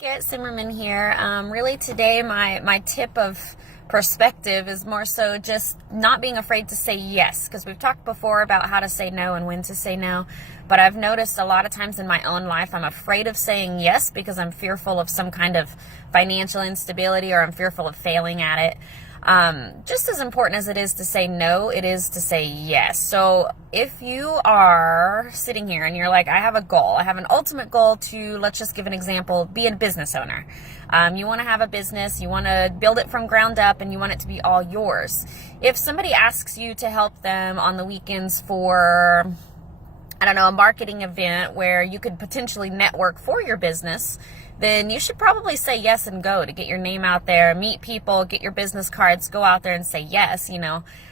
Get Simmerman here. Really today my tip of perspective is more so just not being afraid to say yes, because we've talked before about how to say no and when to say no, but I've noticed a lot of times in my own life I'm afraid of saying yes because I'm fearful of some kind of financial instability or I'm fearful of failing at it. Just as important as it is to say no, it is to say yes. So if you are sitting here and you're like, I have a goal, I have an ultimate goal to, let's just give an example, be a business owner. You want to have a business, you want to build it from ground up, and you want it to be all yours. If somebody asks you to help them on the weekends for, I don't know, a marketing event where you could potentially network for your business, then you should probably say yes and go to get your name out there, meet people, get your business cards, go out there and say yes,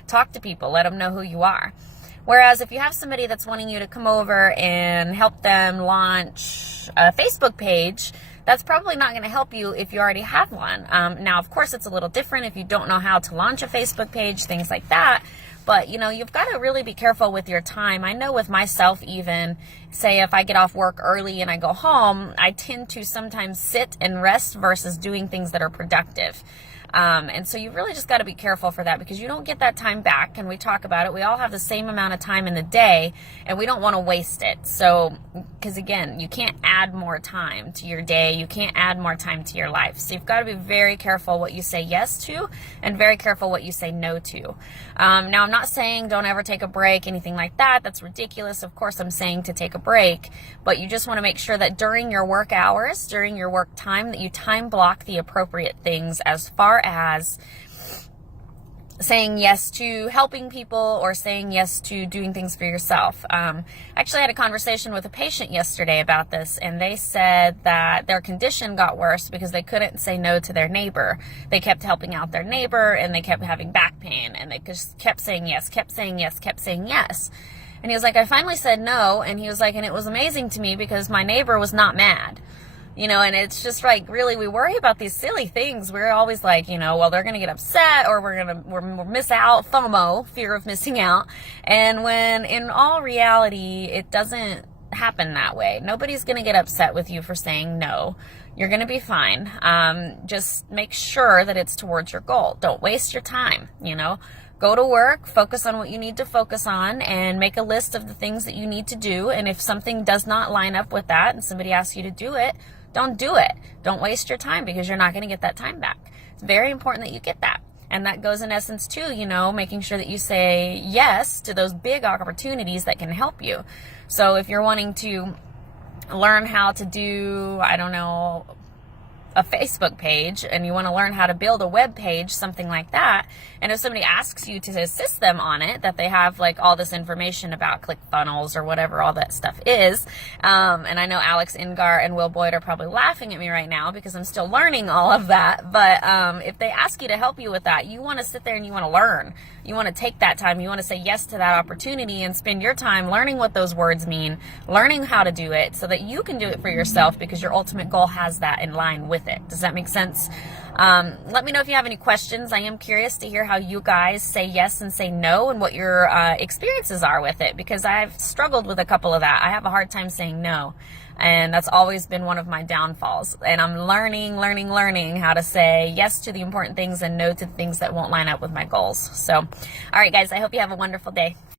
talk to people, let them know who you are. Whereas if you have somebody that's wanting you to come over and help them launch a Facebook page, that's probably not going to help you if you already have one. Now, of course, it's a little different if you don't know how to launch a Facebook page, things like that. But, you've got to really be careful with your time. I know with myself even, say if I get off work early and I go home, I tend to sometimes sit and rest versus doing things that are productive. And so you really just got to be careful for that because you don't get that time back. And we talk about it. We all have the same amount of time in the day and we don't want to waste it. So, because again, you can't add more time to your day. You can't add more time to your life. So you've got to be very careful what you say yes to and very careful what you say no to. Now, I'm not saying don't ever take a break, anything like that. That's ridiculous. Of course, I'm saying to take a break, but you just want to make sure that during your work hours, during your work time, that you time block the appropriate things as far as saying yes to helping people or saying yes to doing things for yourself. I actually had a conversation with a patient yesterday about this, and they said that their condition got worse because they couldn't say no to their neighbor. They kept helping out their neighbor, and they kept having back pain, and they just kept saying yes, kept saying yes, kept saying yes. And he was like, I finally said no, and he was like, and it was amazing to me because my neighbor was not mad. And it's just like, really, we worry about these silly things. We're always like, well, they're going to get upset or we'll miss out, FOMO, fear of missing out. And when in all reality, it doesn't happen that way. Nobody's going to get upset with you for saying no. You're going to be fine. Just make sure that it's towards your goal. Don't waste your time, Go to work, focus on what you need to focus on, and make a list of the things that you need to do. And if something does not line up with that and somebody asks you to do it, don't do it. Don't waste your time because you're not going to get that time back. It's very important that you get that. And that goes in essence too, making sure that you say yes to those big opportunities that can help you. So if you're wanting to learn how to do, I don't know, a Facebook page and you want to learn how to build a web page, something like that, and if somebody asks you to assist them on it, that they have like all this information about ClickFunnels or whatever all that stuff is, and I know Alex Ingar and Will Boyd are probably laughing at me right now because I'm still learning all of that, but if they ask you to help you with that, you want to sit there and you want to learn. You want to take that time, you want to say yes to that opportunity and spend your time learning what those words mean, learning how to do it so that you can do it for yourself because your ultimate goal has that in line with it. Does that make sense? Let me know if you have any questions. I am curious to hear how you guys say yes and say no and what your experiences are with it because I've struggled with a couple of that. I have a hard time saying no. And that's always been one of my downfalls. And I'm learning how to say yes to the important things and no to the things that won't line up with my goals. So, all right, guys, I hope you have a wonderful day.